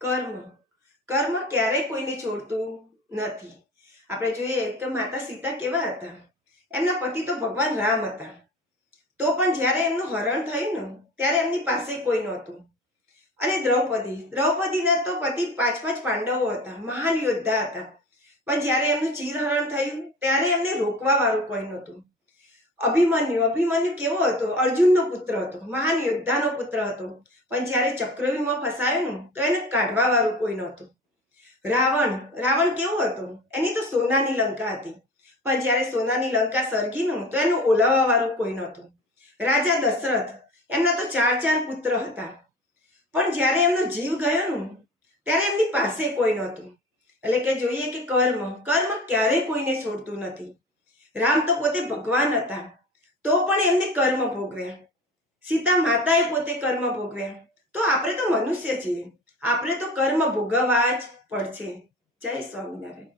કર્મ કર્મ ક્યારેય કોઈને છોડતું નથી. આપણે જોઈએ કે માતા સીતા કેવા હતા. એમના પતિ તો ભગવાન રામ હતા. તો પણ જ્યારે એમનું હરણ થયું ને ત્યારે એમની પાસે કોઈ નહોતું. અને દ્રૌપદીના તો પતિ પાંચ પાંચ પાંડવો હતા, મહાન યોદ્ધા હતા. પણ જ્યારે એમનું ચીરહરણ થયું ત્યારે એમને રોકવા વાળું કોઈ નહોતું. અભિમન્યુ કેવો હતો? અર્જુનનો પુત્ર હતો, મહાન યોદ્ધાનો પુત્ર હતો. પણ જ્યારે ચક્રવ્યૂહમાં ફસાયો ને તો એને કાઢવા વાળું કોઈ નહોતું. રાવણ કેવો હતો? એની તો સોનાની લંકા હતી. પણ જ્યારે સોનાની લંકા સળગીનું તો એનું ઓલાવવા વાળું કોઈ નહોતું. રાજા દશરથ, એમના તો ચાર પુત્ર હતા. પણ જ્યારે એમનો જીવ ગયો ને ત્યારે એમની પાસે કોઈ નહોતું. એટલે કે જોઈએ કે કર્મ ક્યારેય કોઈને છોડતું નથી. રામ તો પોતે ભગવાન હતા, તો પણ એમને કર્મ ભોગવ્યા. સીતા માતાએ પોતે કર્મ ભોગવ્યા. તો આપણે તો મનુષ્ય છીએ, આપણે તો કર્મ ભોગવવા જ પડશે. જય સ્વામિનારાયણ.